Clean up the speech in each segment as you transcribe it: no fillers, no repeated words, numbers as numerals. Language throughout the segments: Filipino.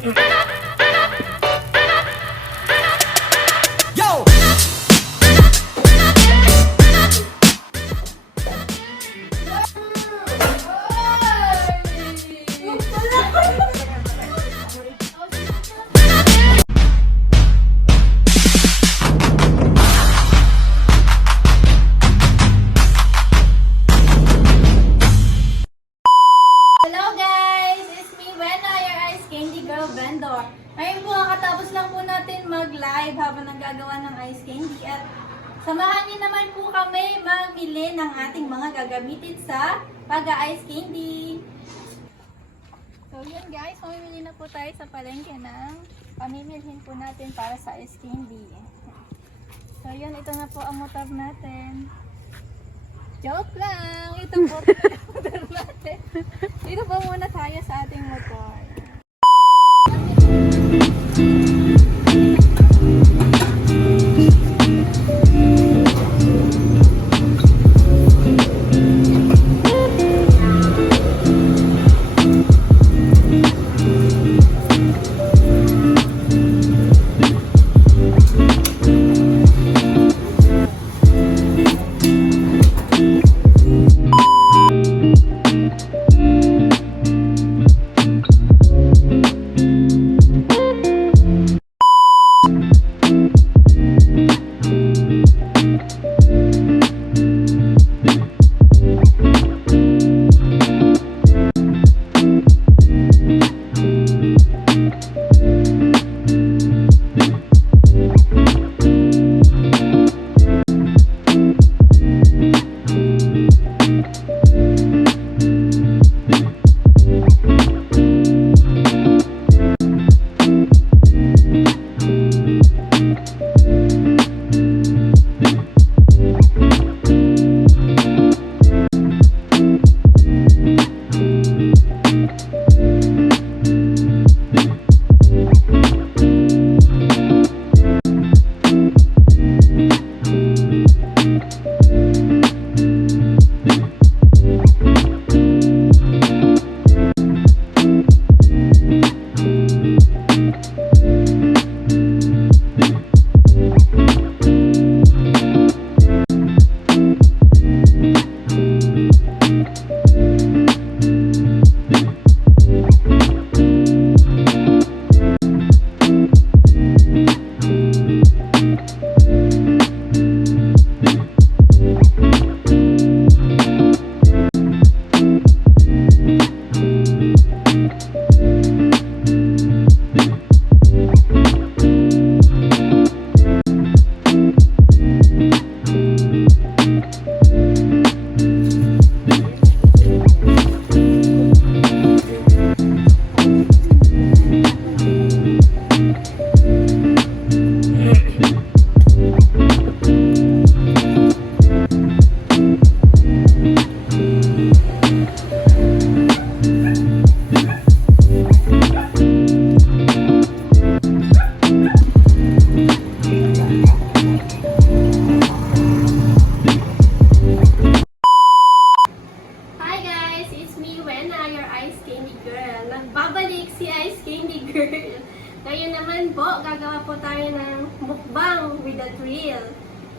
Yo! Hello guys! It's me, Wena, your ice candy girl vendor. Ngayon po, katapos lang po natin mag-live habang naggagawa ng ice candy at samahan niyo naman po kami mamili ng ating mga gagamitin sa pag-ice candy. So yun guys, mamimili na po tayo sa palengke ng pamimilhin po natin para sa ice candy. So yun, ito na po ang motor natin. Joke lang! Ito po motor natin. Dito po muna tayo sa ating motor. Ngayon naman po, gagawa po tayo ng mukbang with the thrill.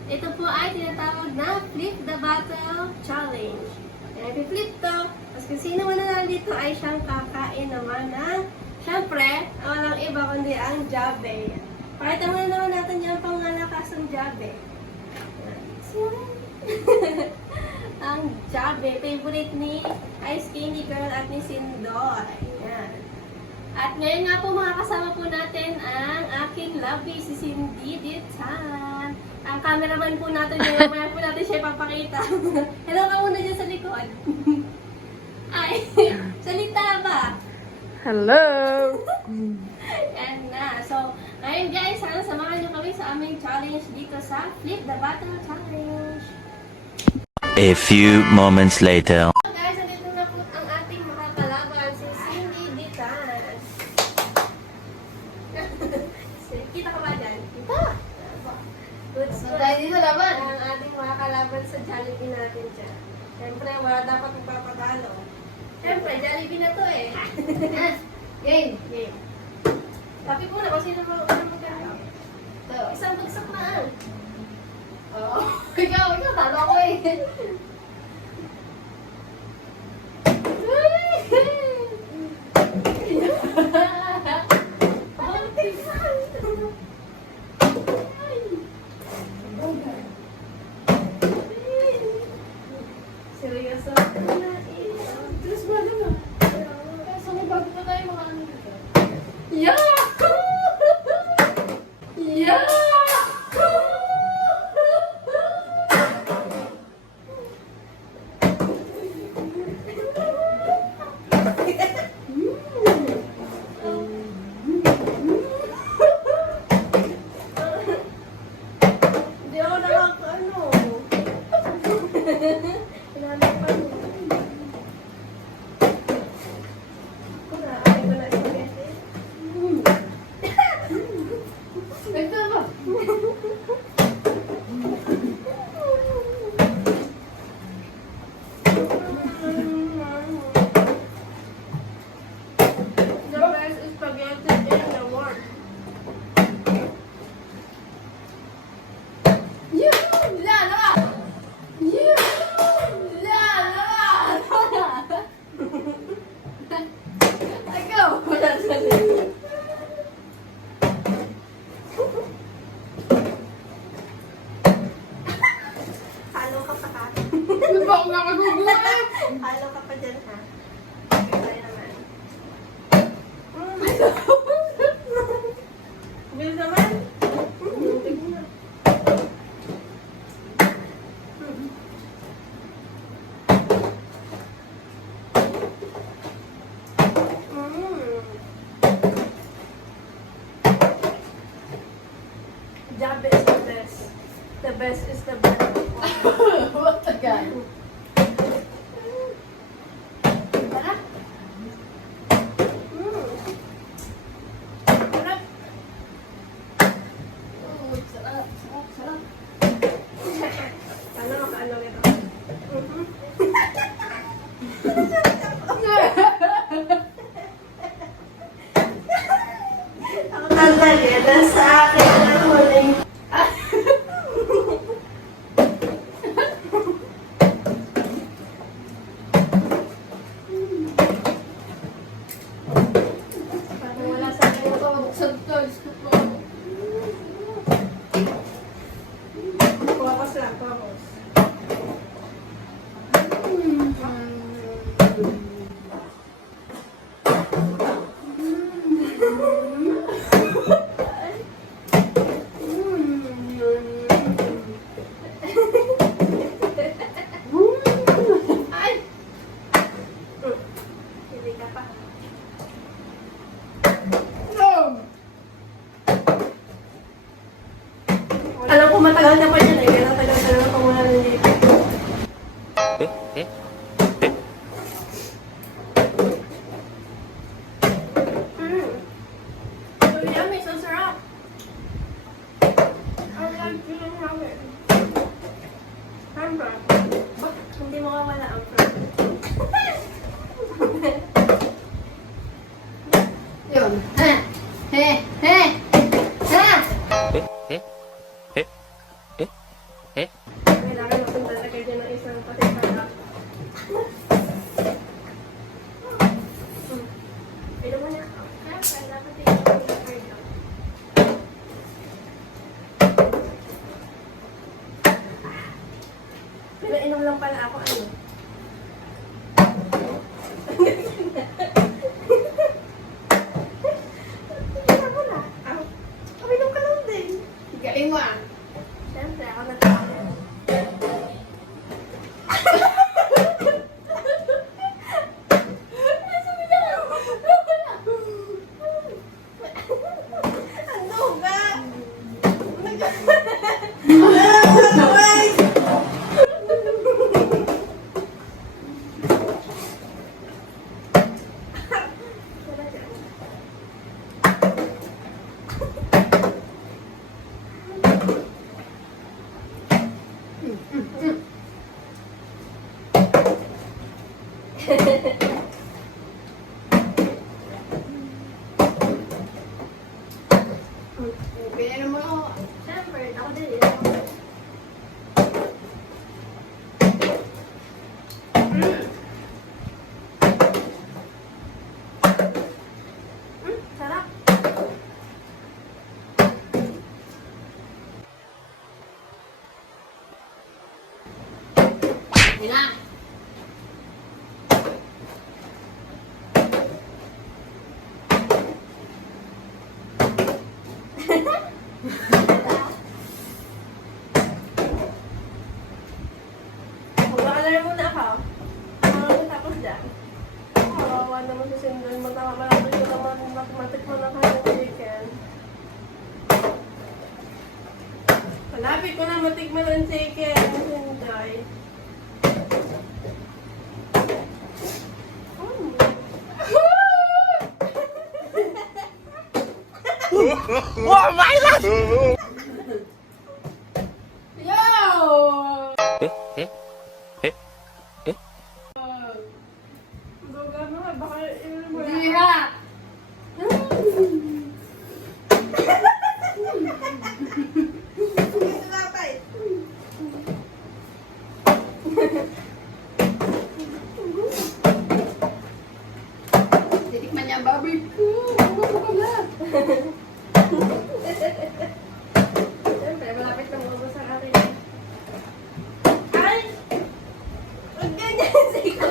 Ito po ay tinatawag na Flip the Bottle Challenge. Kaya i-flip to, tapos kung sino man na dito ay siyang kakain naman na, syempre, walang iba kundi ang Jabe. Pakita muna naman natin yung pangalakas ng Jabe. Ang Jabe, favorite ni Ice Candy Girl at ni Sindoy. Yan. At ngayon nga po mga kasama po natin ang aking lovely si Cindy Ditan. Ang cameraman po natin, yung mamaya po natin siya ipapakita. Hello ka muna dyan sa likod. Ay, salita ba? Hello! Yan na. So, ngayon guys, sana samahan niyo kami sa aming challenge dito sa Flip the Bottle Challenge. A few moments later. Guys, nandito na po ang ating makakalaban, si Cindy Ditan. Kita ka ba dyan? Kita! Good So, tayo dito laban. ang ating makakalaban sa Jollibee natin dyan. Siyempre, wala dapat magpapatalo. Siyempre, Jollibee na to eh. Game! Game. Tapi mo na kasi naman magkano. Isang bagsak na. Oo. Ikaw, talo ko eh. Seryoso. Terus ba naman? So may bago pa tayo mga ano dito. Yahoo! Yahoo! Hindi ako nakakaano. Pinanapan mo. Kuna, ay ko na spaghetti. Ito ba? The best spaghetti in the world. La la! La la! Ikaw! Wala sa Halo ka pa ka. Ano ba ako nakagugulat? Halo ka pa dyan ha. Tayo naman. Bilis naman. Job is the best. The best is the best. What the guy? Sarap. Sarap. Sarap, sarap, sarap. Ano makaano nito? Ang tatalera sa akin na huling. Parang wala sa akin ito. Buksan to. Scoop mo. Kuwakos lang, kuwakos. Ay! Hindi ka pa. No! Alam ko matagal na pa yan eh. Kaya tagal-tagal na pa muna nandito. Yummy, so sarap. I like chicken ramen. Siyempre. Bakit hindi mo kawala ang friend? Yun. Ha! He! He! Ha! Kailangan natin talaga dyan ng isang patimpala. Ilo mo na. Siyempre, dapat ito yung kayo. Pinainom lang pala ako ano. Tingnan mo na. Uminom ka lang din. Galing mo ah. Siyempre, ako nagkakaroon. Ano ba? Pinainom mo ako. Siyempre, ako din eh. Sarap. Yun na. Mag-alala muna ako. Ano tapos dyan? Kawawa naman si Sindoy. Malapit ko naman mathematic mo na kanyang chicken. Malapit ko na matikman ang chicken ni Sindoy. Yo! Duga mo ha, baka ilan mo yan. Dira! Titikman niya ang barbecue. Siyempre, malapit na maubos ang akin. Ay! Huwag ganyan, siko.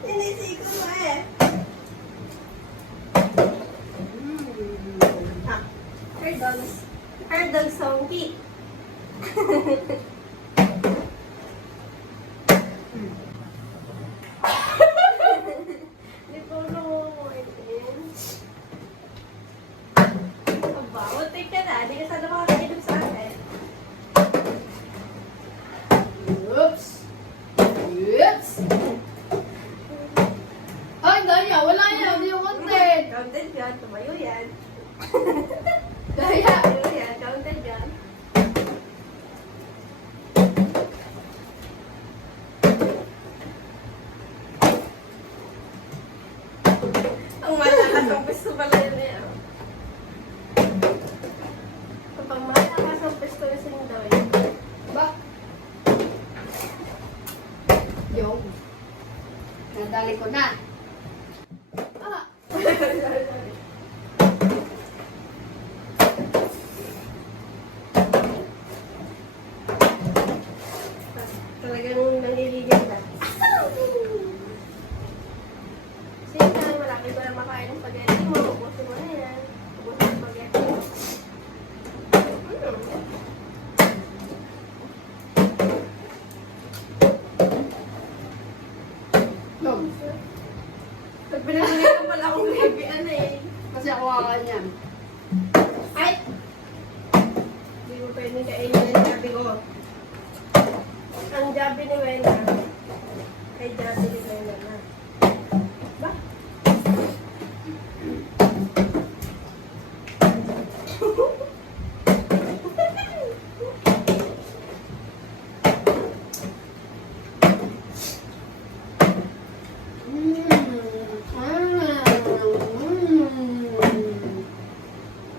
Sinisiko mo eh. Ah, her dog's sonky. Hindi po nakukuhin. Aba, utik ka na. Hindi ka sana makakainom sa akin. Oops! Oops! Ay, Daya! Wala yan! Hindi yung content! Counted yan. Tumayo yan. Daya! Tumayo yan. Counted yan. Ang malakas ang pisto pala yun eh. Kapag malakas ang pisto yung Sindoy. Ba? Yo. Nadali ko na. Ah! Talagang nangiligil na. Sige na, malaki ko na makain ng spaghetti mo. Ubusin mo na yan. Ubusin ang spaghetti mo. No. Pag pinagulay ko pala akong baby, ano eh. Kasi ako kakanyan. Ay! Hindi mo pwede kainin yung jabi ko. Ang jabi ni Wena. Ay, jabi ni Wena na. Ba?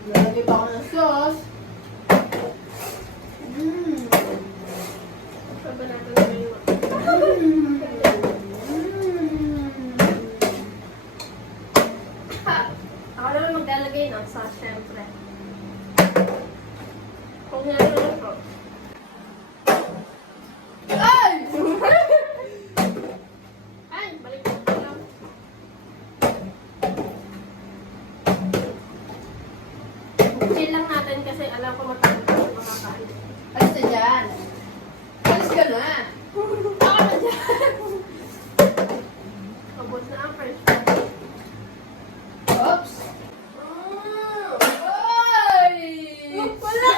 Lagi pa ako ng sauce. Saba natin na yung ako naman maglalagay ng sauce, syempre. Kung nalala ko. Ay! Ay! Balik ko lang. Chill lang natin kasi alam ko matagal ko makakain. Alis na dyan. Alis ka na. Ako na dyan. Abot na ang first time. Oops. Ay! Wala!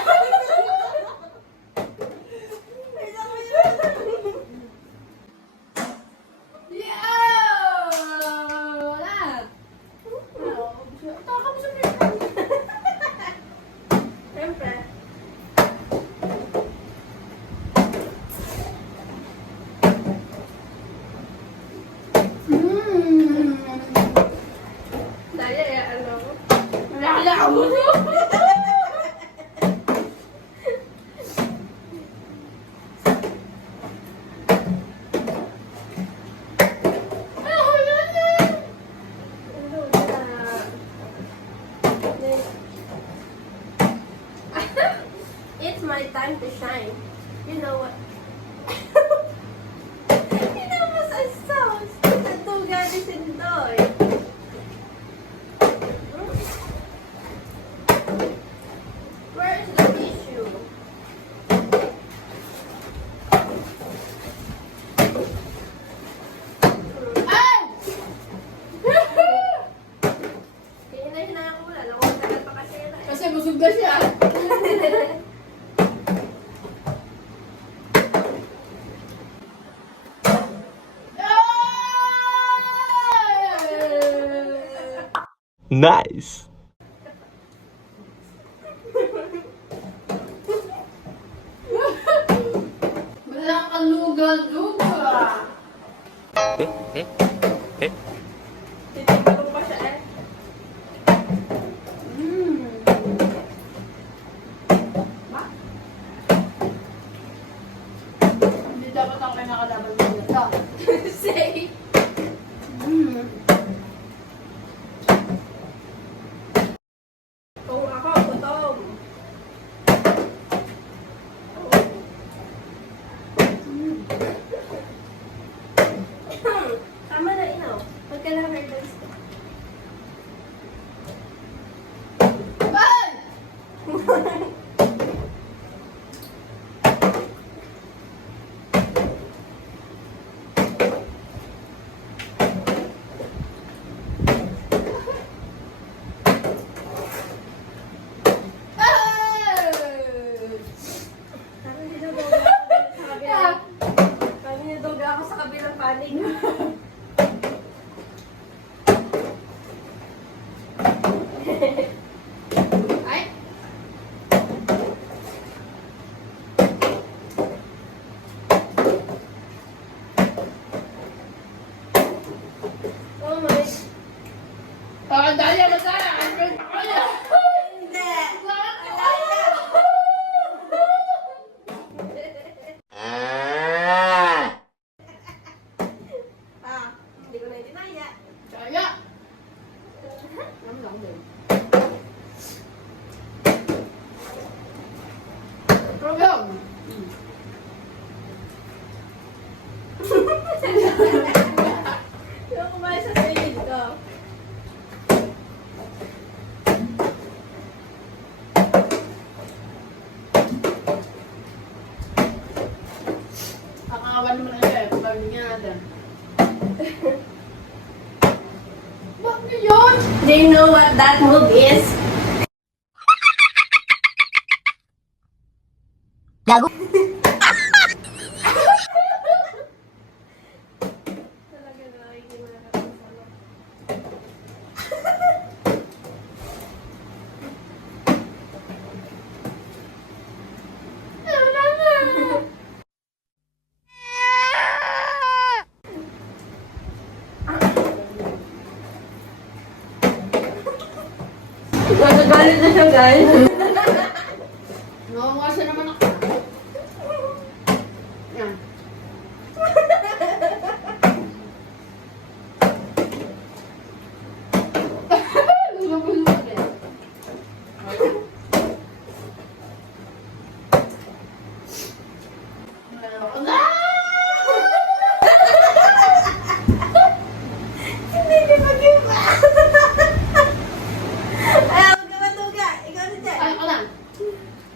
Siyempre. Daya, ano? Wala ako. my time to shine. You know what? Kinamos ang sauce. Sa tuga ni Sindoy. Where is the tissue? Ay! Hinahinaan ko wala. Naku, matagal pa kasi yun. Kasi busog na siya. Nice. Wala kang luga-luga. Titipan pa siya eh. Ba? Hindi dapat ang kinakalaban mo nito. Say. Kung ako, gutom. Tama na, ino. Huwag ka lang nervous. Bal! Kami niduga ako sa kabilang panig. Ay! Oh my. Dali, masaya! Android ako niya! Hindi. Hindi ko na itinaya. Kaya! Alam lang din. Problem! Yung kumain sa sahig ko. Nakakawan naman na siya. Pagpagigyan natin. Bakit yun? Do you know what that move is? Talaga na, hindi mo nakakasama. Nagagalit na siya, guys. Nakakawasa naman ako. Yan. Lulubog eh. Hindi niya mag-iba. Ayaw, huwag ka matuga. Ikaw na dyan. Ayaw ko lang.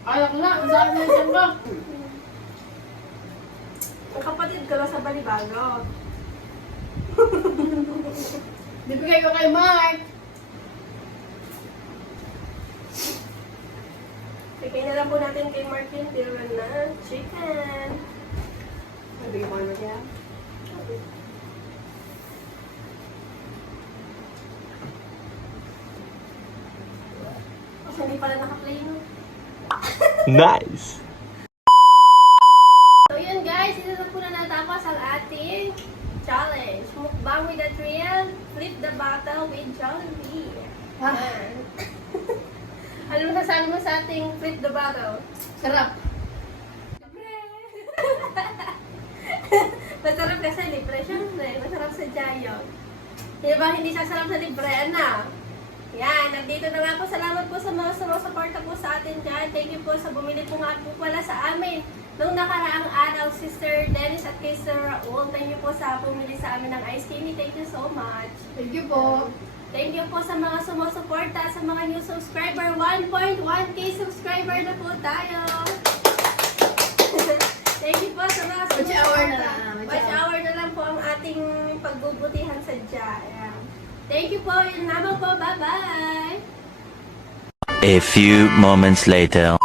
Ayaw ko lang. Ang sarap na yung tiyan ko. Ang kapatid ko lang sa Balibago. Bibigay ko kay Mark. Bigay na lang po natin kay Martin Tiruan na chicken. Nabigay mo na siya. Kasi hindi pala naka-play no. Nice. So yun guys, ito na po na natapos ang ating challenge. Mukbang with the thrill, flip the bottle with Jollibee. Ayan. Ano masasabi mo sa ating flip the bottle? Sarap. Masarap kasi libre, syempre. Masarap sa Giant. Di ba hindi sasarap sa libre, ana? Yan, nandito na nga po. Salamat po sa mga sumusuporta po sa atin dyan. Thank you po sa bumili po nga po pala sa amin. Nung nakaraang araw, Sister Dennis at kay Sir Raul, thank you po sa bumili sa amin ng ice candy. Thank you so much. Thank you po. Thank you po sa mga sumusuporta, sa mga new subscriber. 1.1k subscriber na po tayo. Thank you po sa mga Watch hour na sumusuporta. lang. Watch hour na lang po ang ating pagbubutihan sa Ayan. Thank you po. Yun naman po. Bye-bye. A few moments later.